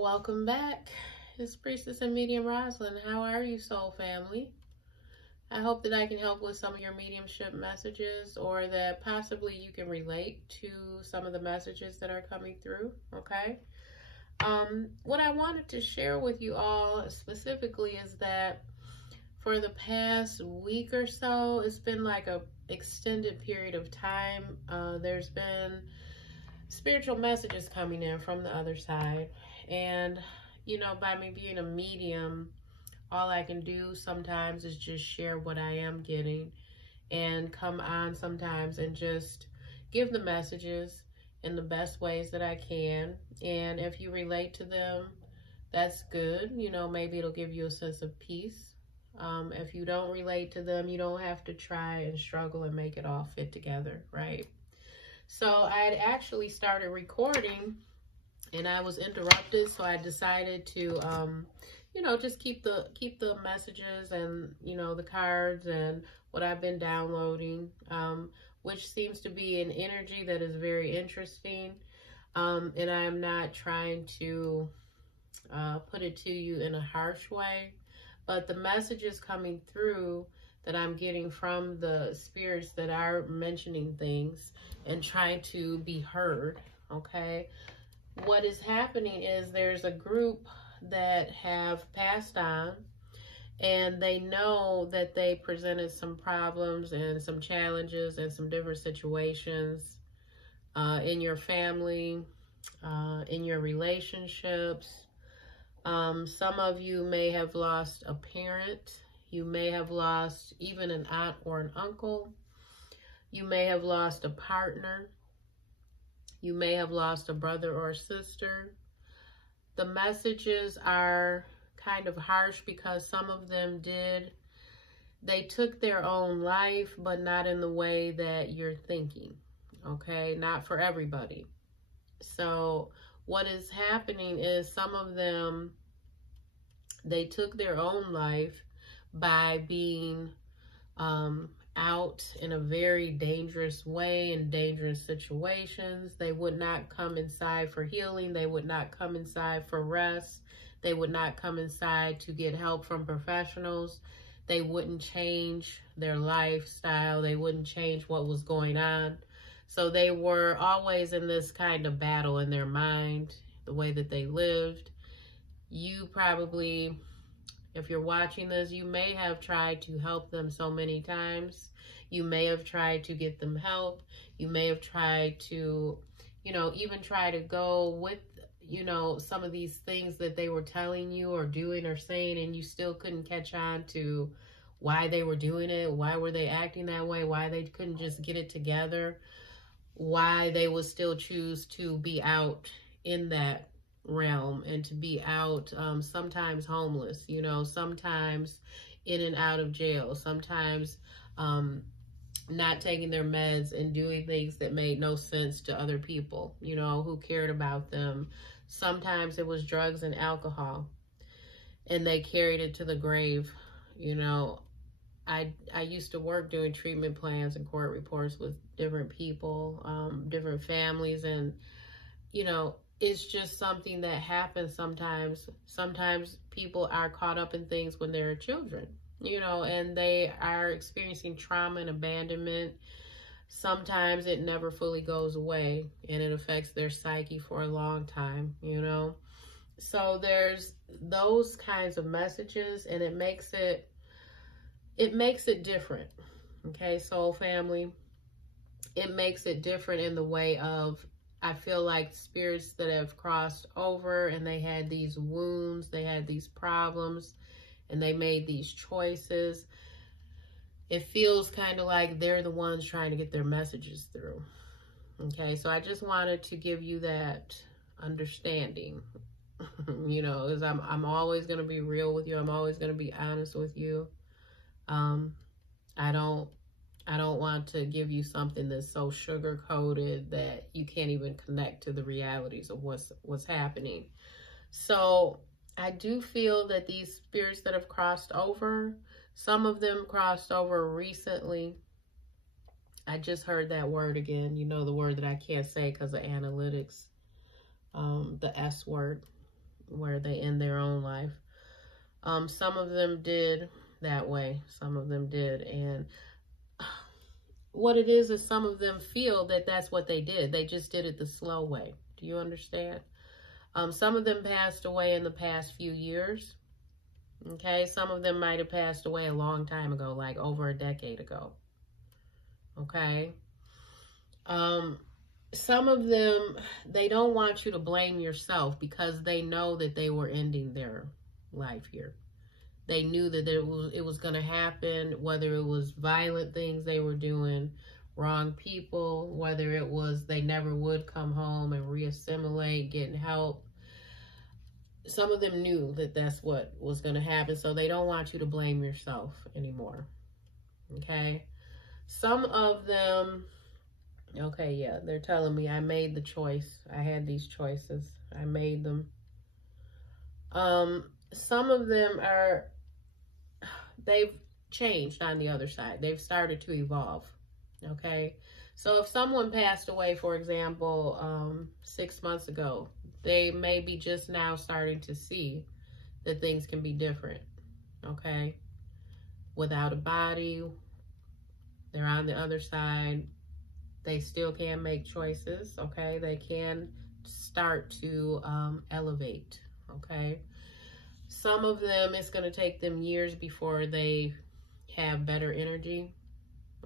Welcome back. It's Priestess and Medium Rosalind. How are you, soul family? I hope that I can help with some of your mediumship messages, or that possibly you can relate to some of the messages that are coming through, okay? What I wanted to share with you all specifically is that for the past week or so, it's been like a extended period of time. There's been spiritual messages coming in from the other side. And, you know, by me being a medium, all I can do sometimes is just share what I am getting and come on sometimes and just give the messages in the best ways that I can. And if you relate to them, that's good. You know, maybe it'll give you a sense of peace. If you don't relate to them, you don't have to try and struggle and make it all fit together, right? So I had actually started recording and I was interrupted, so I decided to, you know, just keep the messages and, you know, the cards and what I've been downloading, which seems to be an energy that is very interesting. And I'm not trying to put it to you in a harsh way, but the messages coming through that I'm getting from the spirits that are mentioning things and trying to be heard, okay? What is happening is there's a group that have passed on, and they know that they presented some problems and some challenges and some different situations in your family, in your relationships. Some of you may have lost a parent. You may have lost even an aunt or an uncle. You may have lost a partner. You may have lost a brother or a sister. The messages are kind of harsh because some of them they took their own life, but not in the way that you're thinking, okay? Not for everybody. So what is happening is some of them, they took their own life by being out in a very dangerous way, in dangerous situations. They would not come inside for healing. They would not come inside for rest. They would not come inside to get help from professionals. They wouldn't change their lifestyle. They wouldn't change what was going on. So they were always in this kind of battle in their mind, the way that they lived. You probably, if you're watching this, you may have tried to help them so many times. You may have tried to get them help. You may have tried to, you know, even try to go with, you know, some of these things that they were telling you or doing or saying, and you still couldn't catch on to why they were doing it, why were they acting that way, why they couldn't just get it together, why they would still choose to be out in that realm and to be out, sometimes homeless, you know, sometimes in and out of jail, sometimes not taking their meds and doing things that made no sense to other people, you know, who cared about them. Sometimes it was drugs and alcohol, and they carried it to the grave. You know, I used to work doing treatment plans and court reports with different people, different families, and, you know, it's just something that happens sometimes. Sometimes people are caught up in things when they're children, you know, and they are experiencing trauma and abandonment. Sometimes it never fully goes away, and it affects their psyche for a long time, you know. So there's those kinds of messages, and it makes it different, okay, soul family. It makes it different in the way of, I feel like spirits that have crossed over and they had these wounds, they had these problems, and they made these choices. It feels kind of like they're the ones trying to get their messages through. Okay, so I just wanted to give you that understanding, you know, because I'm always going to be real with you. I'm always going to be honest with you. I don't want to give you something that's so sugar-coated that you can't even connect to the realities of what's happening. So I do feel that these spirits that have crossed over, some of them crossed over recently. I just heard that word again, you know, the word that I can't say because of analytics, the S word. where they end their own life. Some of them did that way. Some of them did. And what it is some of them feel that that's what they did. They just did it the slow way. Do you understand? Some of them passed away in the past few years. Okay, some of them might have passed away a long time ago, like over a decade ago. Okay. Some of them, they don't want you to blame yourself because they know that they were ending their life here. They knew that it was going to happen, whether it was violent things they were doing, wrong people, whether it was they never would come home and reassimilate, getting help. Some of them knew that that's what was going to happen, so they don't want you to blame yourself anymore. Okay? Some of them, okay, yeah, they're telling me I made the choice. I had these choices. I made them. Some of them they've changed on the other side. They've started to evolve. Okay? So if someone passed away, for example, 6 months ago, they may be just now starting to see that things can be different. Okay? Without a body, they're on the other side. They still can make choices. Okay? They can start to elevate. Okay? Some of them, it's going to take them years before they have better energy.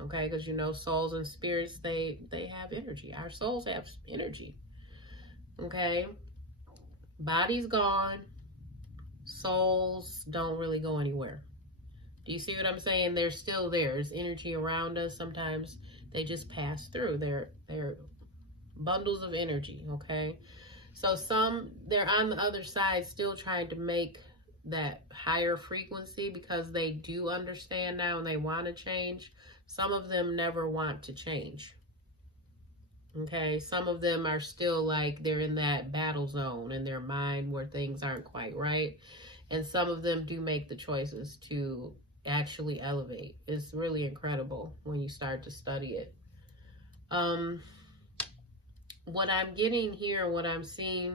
Okay, because you know, souls and spirits, they have energy. Our souls have energy. Okay, body's gone. Souls don't really go anywhere. Do you see what I'm saying? They're still there. There's energy around us. Sometimes they just pass through. They're bundles of energy. Okay, so they're on the other side still trying to make that higher frequency because they do understand now and they want to change. Some of them never want to change. Okay, some of them are still like they're in that battle zone in their mind where things aren't quite right. And some of them do make the choices to actually elevate. It's really incredible when you start to study it. What I'm getting here, what I'm seeing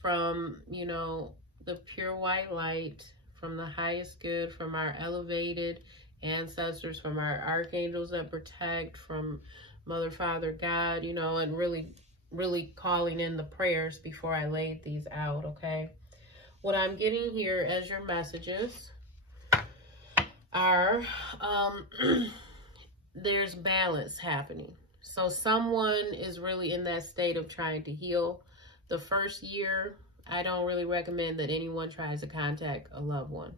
from, you know, the pure white light, from the highest good, from our elevated ancestors, from our archangels that protect, from Mother, Father, God, you know, and really calling in the prayers before I laid these out, okay? What I'm getting here as your messages are, there's balance happening. So someone is really in that state of trying to heal. The first year, I don't really recommend that anyone tries to contact a loved one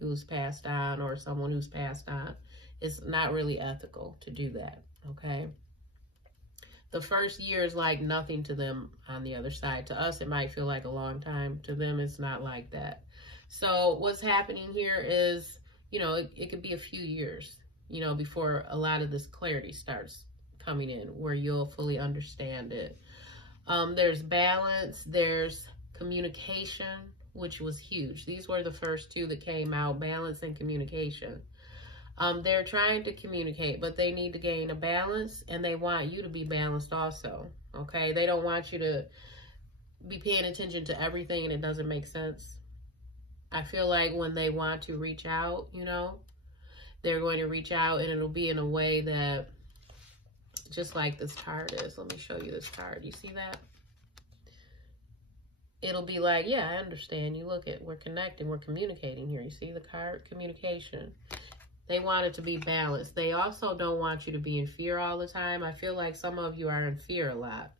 who's passed on or someone who's passed on. It's not really ethical to do that, okay? The first year is like nothing to them on the other side. To us, it might feel like a long time. To them, it's not like that. So what's happening here is, you know, it could be a few years, you know, before a lot of this clarity starts coming in where you'll fully understand it. There's balance, there's communication, which was huge. These were the first two that came out, balance and communication. They're trying to communicate, but they need to gain a balance, and they want you to be balanced also, okay? They don't want you to be paying attention to everything and it doesn't make sense. I feel like when they want to reach out, you know, they're going to reach out and it'll be in a way that, just like this card is. Let me show you this card. You see that? It'll be like, yeah, I understand. You look at, we're connecting, we're communicating here. You see the card? Communication. They want it to be balanced. They also don't want you to be in fear all the time. I feel like some of you are in fear a lot.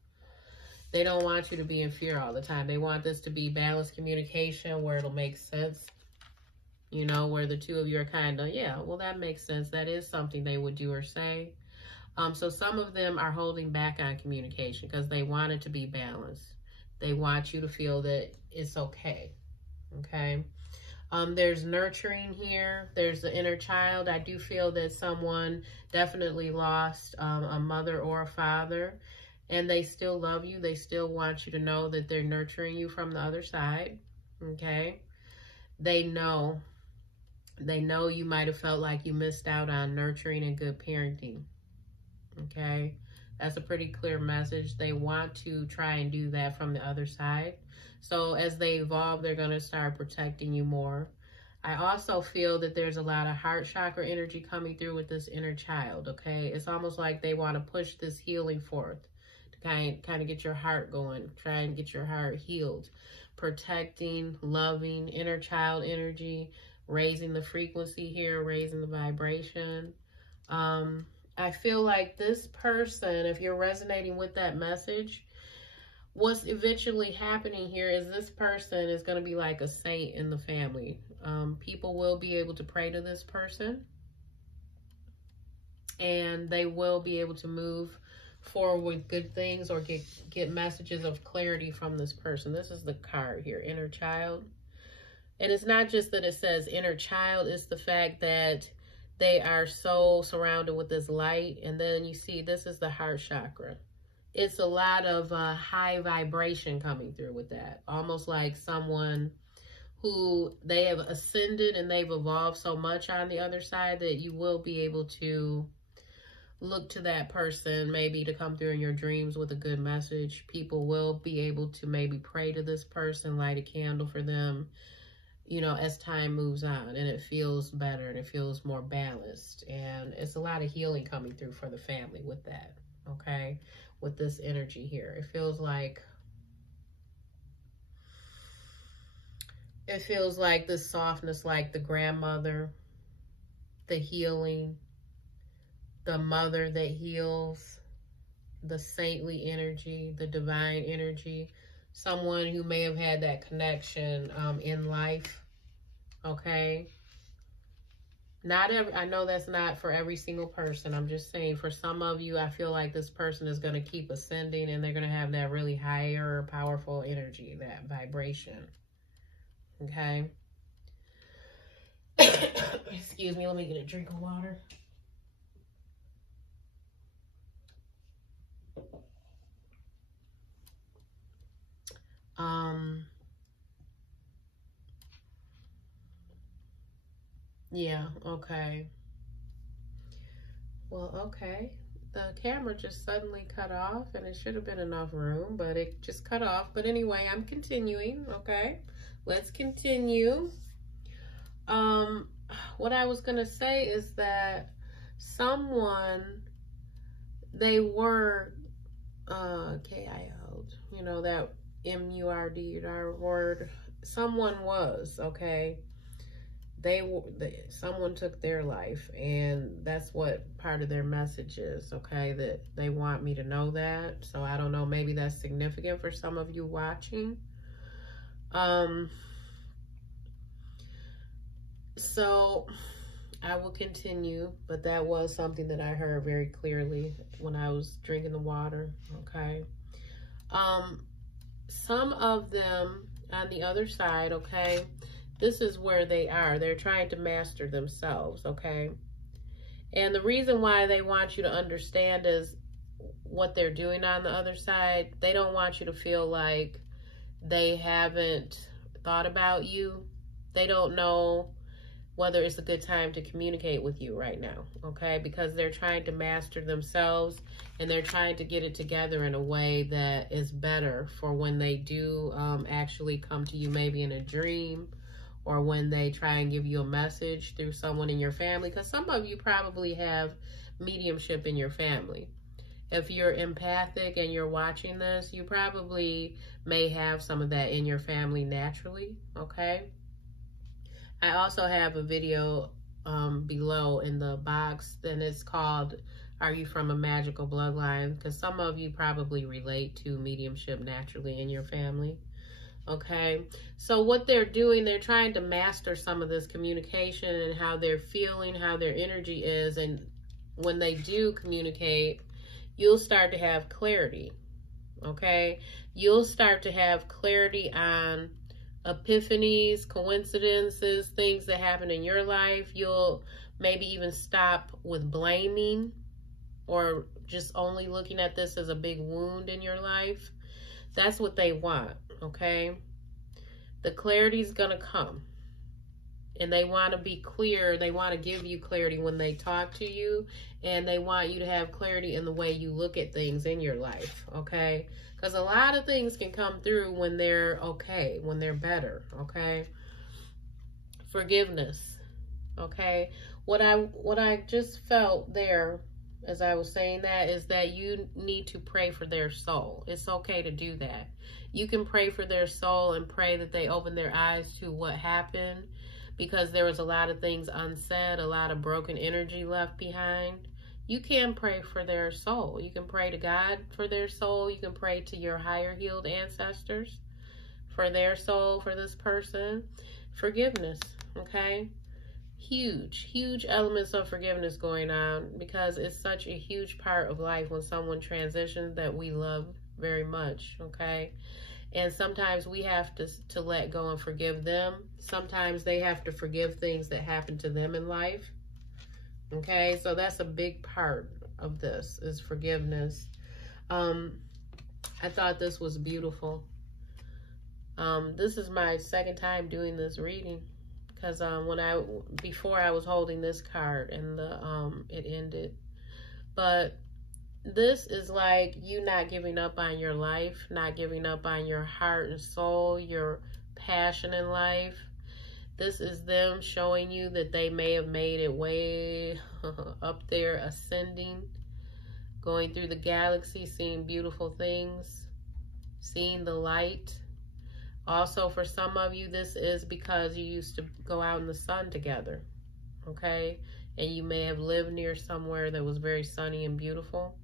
They don't want you to be in fear all the time. They want this to be balanced communication where it'll make sense. You know, where the two of you are kind of, yeah, well, that makes sense. That is something they would do or say. So some of them are holding back on communication because they want it to be balanced. They want you to feel that it's okay. Okay. There's nurturing here. There's the inner child. I do feel that someone definitely lost a mother or a father, and they still love you. They still want you to know that they're nurturing you from the other side. Okay. They know you might have felt like you missed out on nurturing and good parenting. Okay. That's a pretty clear message. They want to try and do that from the other side. So as they evolve, they're going to start protecting you more. I also feel that there's a lot of heart chakra energy coming through with this inner child, okay? It's almost like they want to push this healing forth to kind of get your heart going, try and get your heart healed. Protecting, loving, inner child energy, raising the frequency here, raising the vibration. I feel like this person, if you're resonating with that message, what's eventually happening here is this person is going to be like a saint in the family. People will be able to pray to this person, and they will be able to move forward with good things or get messages of clarity from this person. This is the card here, inner child. And it's not just that it says inner child, it's the fact that they are so surrounded with this light. And then you see, this is the heart chakra. It's a lot of high vibration coming through with that. Almost like someone who they have ascended and they've evolved so much on the other side that you will be able to look to that person, maybe to come through in your dreams with a good message. People will be able to maybe pray to this person, light a candle for them, you know, as time moves on, and it feels better and it feels more balanced. And it's a lot of healing coming through for the family with that, okay? With this energy here. It feels like this softness, like the grandmother, the healing, the mother that heals, the saintly energy, the divine energy, someone who may have had that connection in life, okay? I know that's not for every single person. I'm just saying for some of you, I feel like this person is going to keep ascending and they're going to have that really higher, powerful energy, that vibration, okay? Excuse me, let me get a drink of water. Yeah, okay. Well, okay. The camera just suddenly cut off, and it should have been enough room, but it just cut off. But anyway, I'm continuing, okay? Let's continue. What I was going to say is that someone, they were, K-I-L, you know, that M-U-R-D, our word, someone was, okay? Someone took their life, and that's what part of their message is, okay? That they want me to know that. So I don't know, maybe that's significant for some of you watching. So I will continue, but that was something that I heard very clearly when I was drinking the water, okay? Some of them on the other side, okay, this is where they are. They're trying to master themselves, okay? And the reason why they want you to understand is what they're doing on the other side. They don't want you to feel like they haven't thought about you. They don't know whether it's a good time to communicate with you right now, okay? Because they're trying to master themselves, and they're trying to get it together in a way that is better for when they do actually come to you, maybe in a dream, or when they try and give you a message through someone in your family, because some of you probably have mediumship in your family. If you're empathic and you're watching this, you probably may have some of that in your family naturally, okay? I also have a video below in the box, and it's called, Are You From a Magical Bloodline? Because some of you probably relate to mediumship naturally in your family. Okay, so what they're doing, they're trying to master some of this communication and how they're feeling, how their energy is. And when they do communicate, you'll start to have clarity, okay? You'll start to have clarity on epiphanies, coincidences, things that happen in your life. You'll maybe even stop with blaming or just only looking at this as a big wound in your life. That's what they want, okay? The clarity is going to come. And they want to be clear. They want to give you clarity when they talk to you. And they want you to have clarity in the way you look at things in your life, okay? Because a lot of things can come through when they're okay, when they're better, okay? Forgiveness, okay? What I just felt there as I was saying that is that you need to pray for their soul. It's okay to do that. You can pray for their soul and pray that they open their eyes to what happened, because there was a lot of things unsaid, a lot of broken energy left behind. You can pray for their soul. You can pray to God for their soul. You can pray to your higher healed ancestors for their soul, for this person. Forgiveness, okay? Huge elements of forgiveness going on, because it's such a huge part of life when someone transitions that we love very much, okay? And sometimes we have to let go and forgive them. Sometimes they have to forgive things that happened to them in life. Okay, so that's a big part of this, is forgiveness. I thought this was beautiful. This is my second time doing this reading, because before I was holding this card and it ended. But this is like you not giving up on your life, not giving up on your heart and soul, your passion in life. This is them showing you that they may have made it way up there, ascending, going through the galaxy, seeing beautiful things, seeing the light. Also, for some of you, this is because you used to go out in the sun together, okay? And you may have lived near somewhere that was very sunny and beautiful.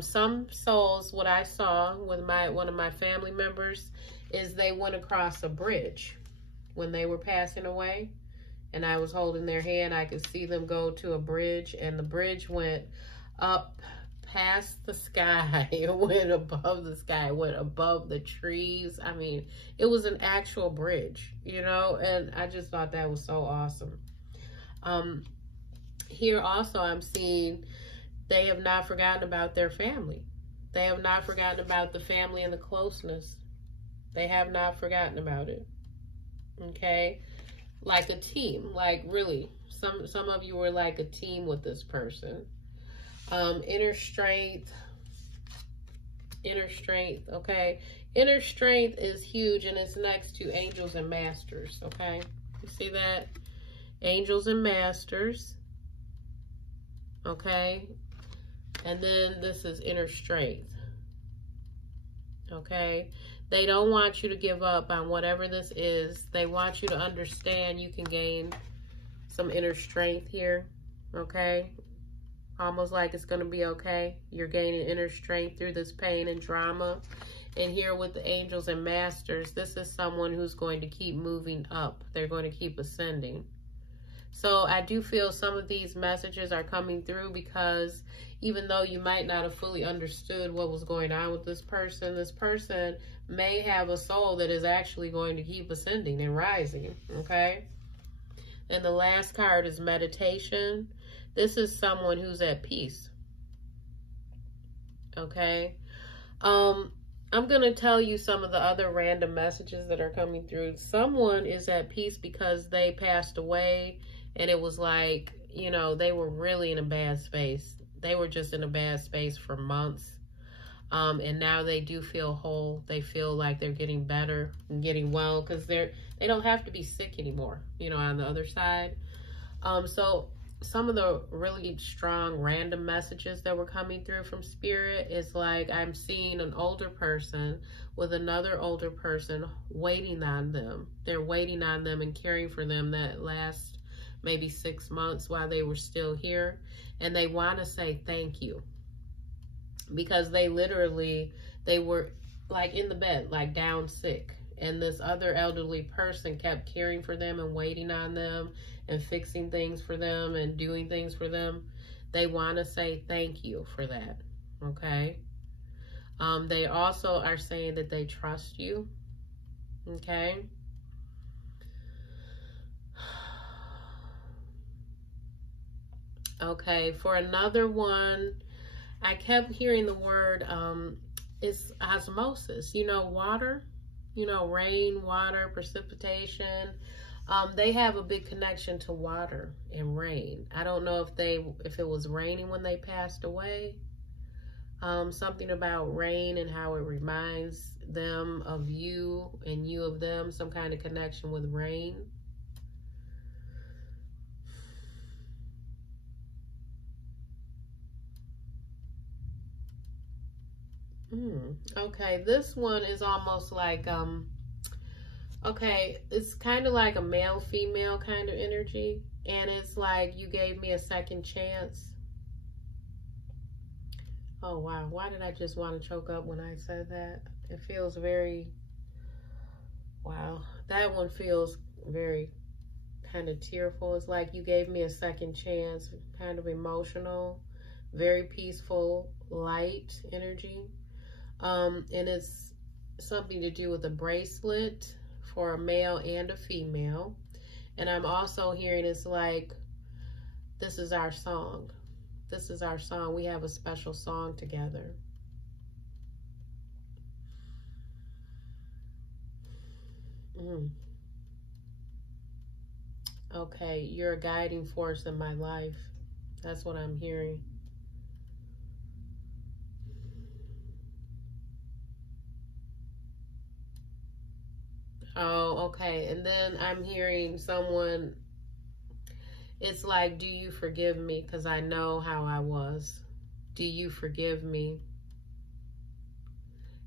Some souls, what I saw with one of my family members, is they went across a bridge when they were passing away, and I was holding their hand. I could see them go to a bridge, and the bridge went up past the sky. It went above the sky, it went above the trees. I mean, it was an actual bridge, you know, and I just thought that was so awesome. Here also I'm seeing they have not forgotten about their family. They have not forgotten about the family and the closeness. They have not forgotten about it. Okay? Like a team. Like, really. Some of you were like a team with this person. Inner strength. Inner strength, okay? Inner strength is huge, and it's next to angels and masters, okay? You see that? Angels and masters. Okay? And then this is inner strength. Okay? They don't want you to give up on whatever this is. They want you to understand you can gain some inner strength here. Okay? Almost like it's going to be okay. You're gaining inner strength through this pain and drama. And here with the angels and masters, this is someone who's going to keep moving up. They're going to keep ascending. So I do feel some of these messages are coming through because even though you might not have fully understood what was going on with this person may have a soul that is actually going to keep ascending and rising, okay? And the last card is meditation. This is someone who's at peace, okay? I'm going to tell you some of the other random messages that are coming through. Someone is at peace because they passed away, and it was like, you know, they were really in a bad space. They were just in a bad space for months. And now they do feel whole. They feel like they're getting better and getting well because they don't have to be sick anymore, you know, on the other side. So some of the really strong random messages that were coming through from Spirit is like I'm seeing an older person with another older person waiting on them. They're waiting on them and caring for them that last maybe 6 months while they were still here. And they want to say thank you. Because they were like in the bed, like down sick. And this other elderly person kept caring for them and waiting on them and fixing things for them and doing things for them. They want to say thank you for that, okay? They also are saying that they trust you, okay? Okay, for another one, I kept hearing the word, it's osmosis, you know, water, you know, rain, water, precipitation. They have a big connection to water and rain. I don't know if it was raining when they passed away. Something about rain and how it reminds them of you and you of them, some kind of connection with rain. Okay, this one is almost like, okay, it's kind of like a male-female kind of energy. And it's like you gave me a second chance. Oh, wow. Why did I just want to choke up when I said that? It feels very, wow. That one feels very kind of tearful. It's like you gave me a second chance, kind of emotional, very peaceful, light energy. And it's something to do with a bracelet for a male and a female. And I'm also hearing it's like, this is our song. This is our song. We have a special song together. Okay, you're a guiding force in my life. That's what I'm hearing. Oh, okay. And then I'm hearing someone, it's like, do you forgive me? Because I know how I was. Do you forgive me?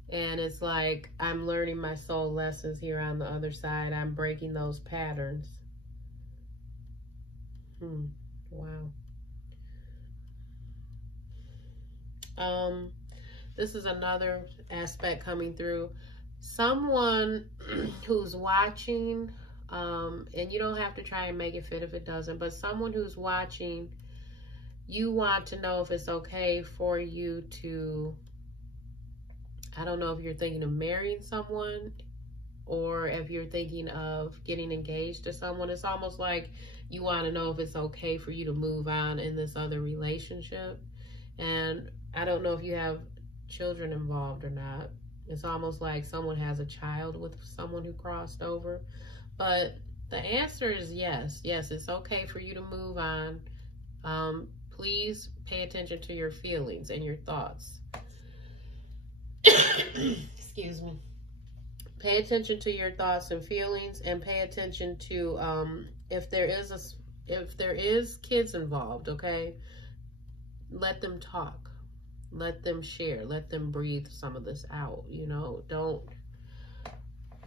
And it's like, I'm learning my soul lessons here on the other side. I'm breaking those patterns. Wow. This is another aspect coming through. Someone who's watching, and you don't have to try and make it fit if it doesn't, but someone who's watching, you want to know if it's okay for you to, I don't know if you're thinking of marrying someone or if you're thinking of getting engaged to someone. It's almost like you want to know if it's okay for you to move on in this other relationship. And I don't know if you have children involved or not. It's almost like someone has a child with someone who crossed over. But the answer is yes. Yes, it's okay for you to move on. Please pay attention to your feelings and your thoughts. Excuse me. Pay attention to your thoughts and feelings, and pay attention to if there is kids involved, okay? Let them talk. Let them share. Let them breathe some of this out, you know. Don't,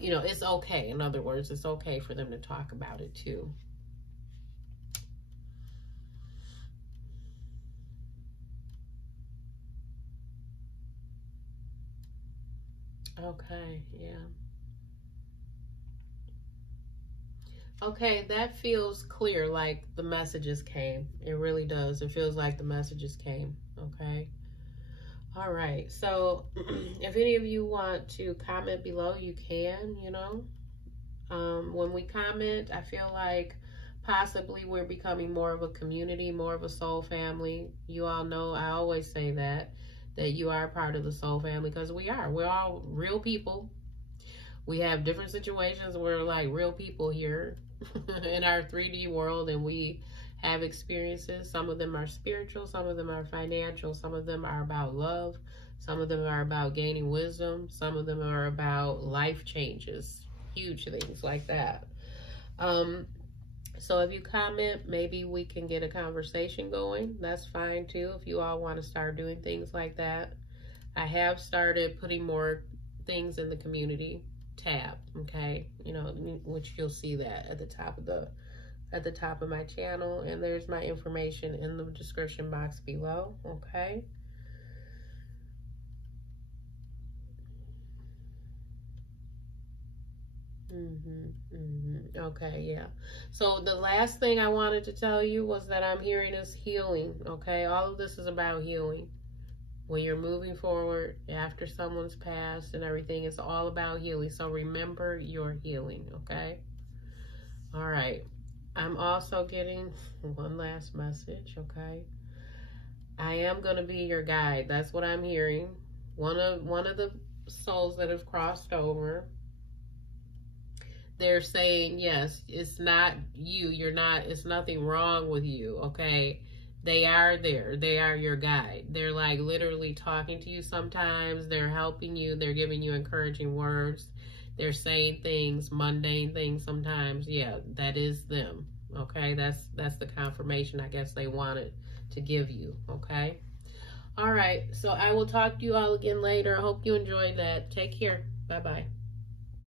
you know, it's okay. In other words, it's okay for them to talk about it too. Okay, yeah. Okay, that feels clear, like the messages came. It really does. It feels like the messages came, okay? All right, so if any of you want to comment below, you can, you know. When we comment, I feel like possibly we're becoming more of a community, more of a soul family. You all know I always say that you are part of the soul family, because we are. We're all real people. We have different situations. We're like real people here in our 3D world, and we have experiences. Some of them are spiritual, some of them are financial, some of them are about love, some of them are about gaining wisdom, some of them are about life changes, huge things like that. So if you comment, maybe we can get a conversation going. That's fine too, if you all want to start doing things like that. I have started putting more things in the community tab, okay, you know, which you'll see that at the top of my channel, and there's my information in the description box below, okay? Okay, yeah. So the last thing I wanted to tell you was that I'm hearing is healing, okay? All of this is about healing. When you're moving forward after someone's passed and everything, it's all about healing. So remember your healing, okay? All right. I'm also getting one last message, okay? I am going to be your guide. That's what I'm hearing. One of the souls that have crossed over, they're saying, yes, it's not you. You're not, it's nothing wrong with you, okay? They are there. They are your guide. They're like literally talking to you sometimes. They're helping you. They're giving you encouraging words. They're saying things, mundane things sometimes. Yeah, that is them, okay? That's the confirmation I guess they wanted to give you, okay? All right, so I will talk to you all again later. I hope you enjoyed that. Take care. Bye-bye.